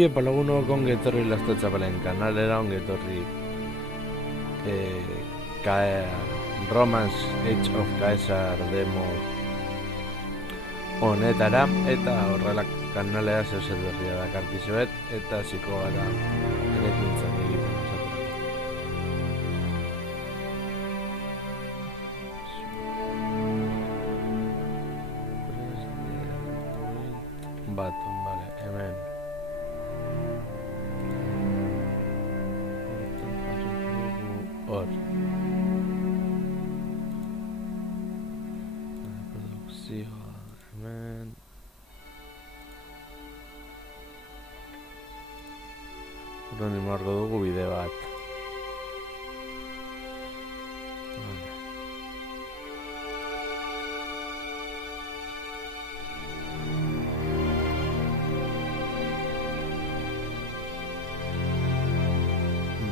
Iepa lagunok ongi etorri Lasto Txapelen kanalera, ongi etorri Romance Age of Caesar demo honetara, eta horrela kanalera zeuzer berria dakarkizuet, eta ziko gara erekintzak egiten esatera. Button, vale, hemen. Hor. Produkzioa, hemen. Horren imarko dugu bide bat. Vale.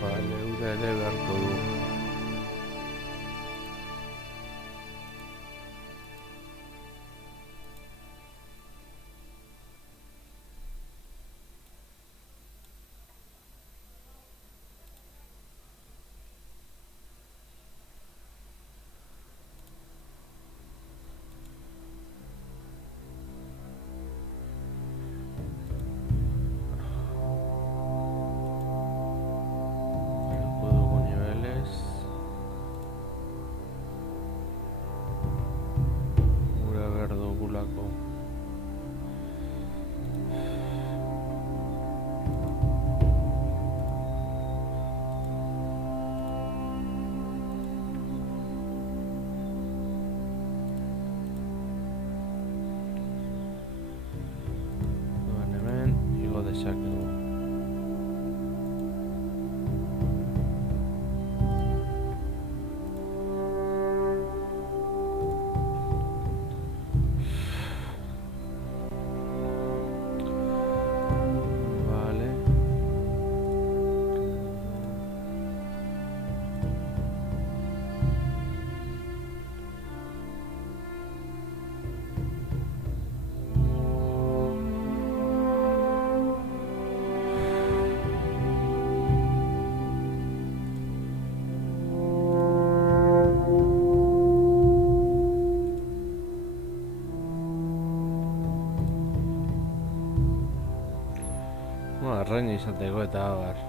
Vale, ura ere beharko dugu. Arraina izateko eta abar.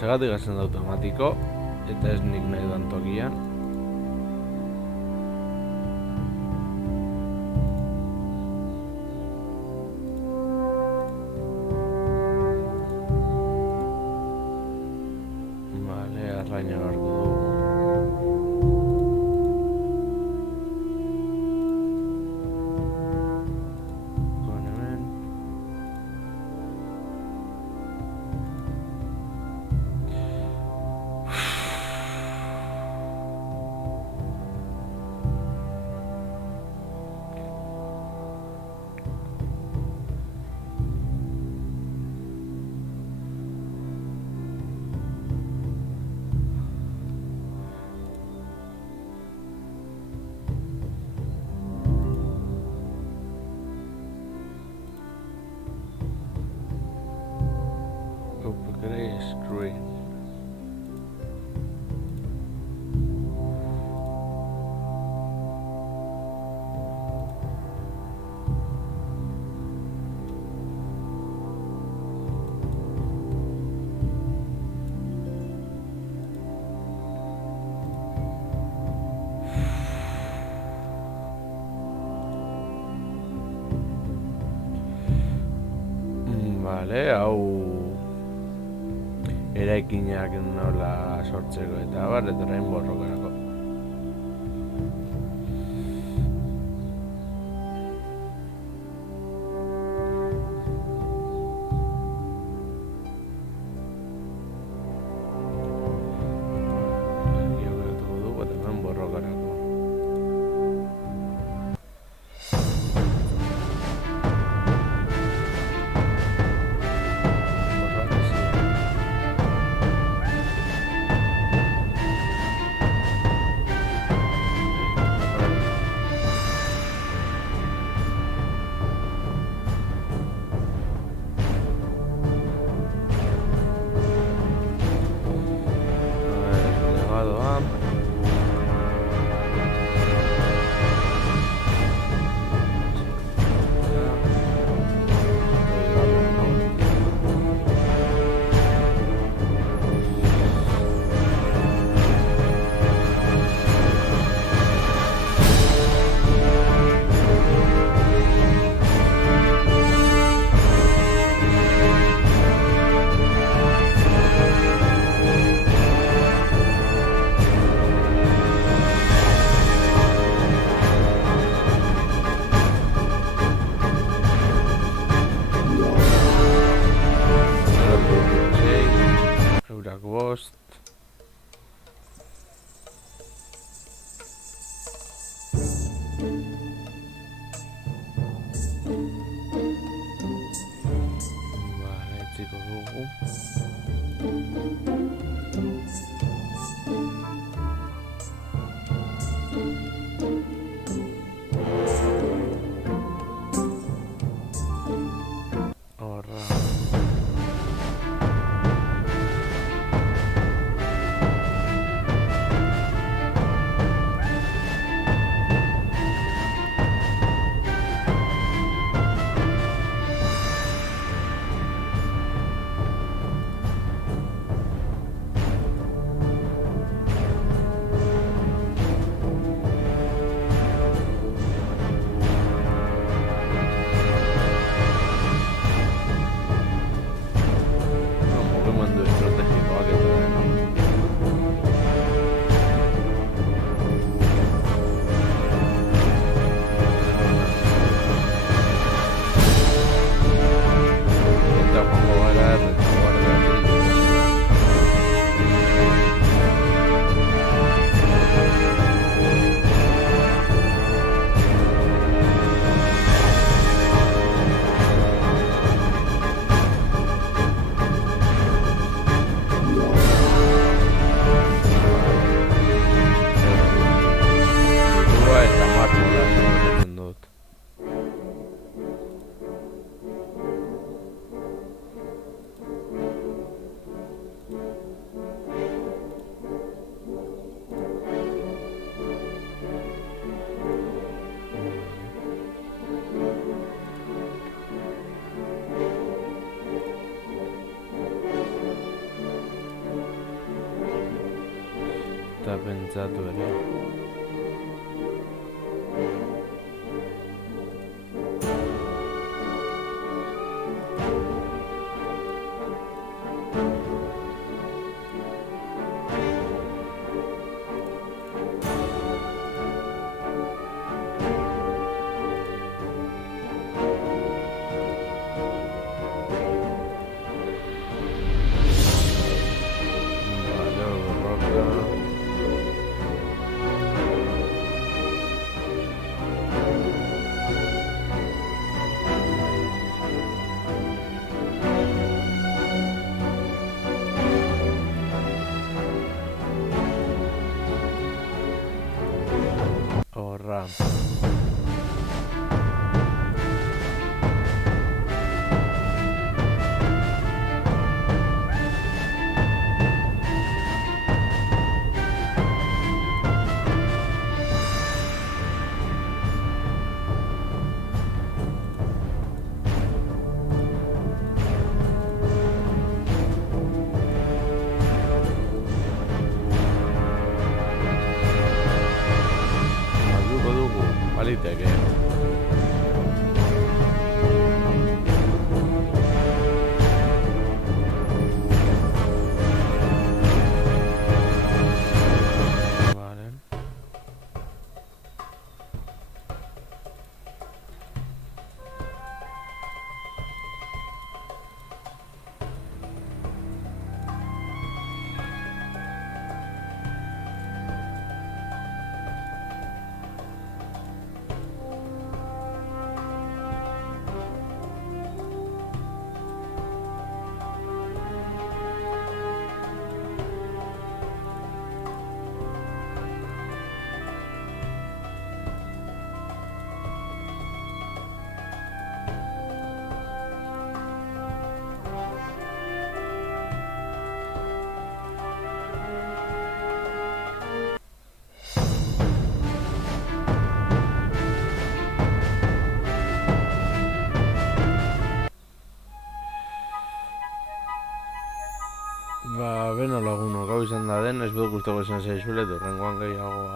Segatik gazen da automatiko, eta ez nik nahi duan tokian. Vale, arraina beharko dugu. Screen. Vale, hau eraikinak nola sortzeko eta bar, eta orain borrokarako. dugu. Horra. Mugimendu estrategikoak eta dena. Eta joango gara erretaguardiatik. Burua eta marmola zenbatetzen dut. Eta pentsatu ere. Vale, borroka. Horra. Galduko dugu, baliteke. Vale. Beno lagunok, hau izan da den, ez dut gustoko izan zaizule, horrengoan gehiago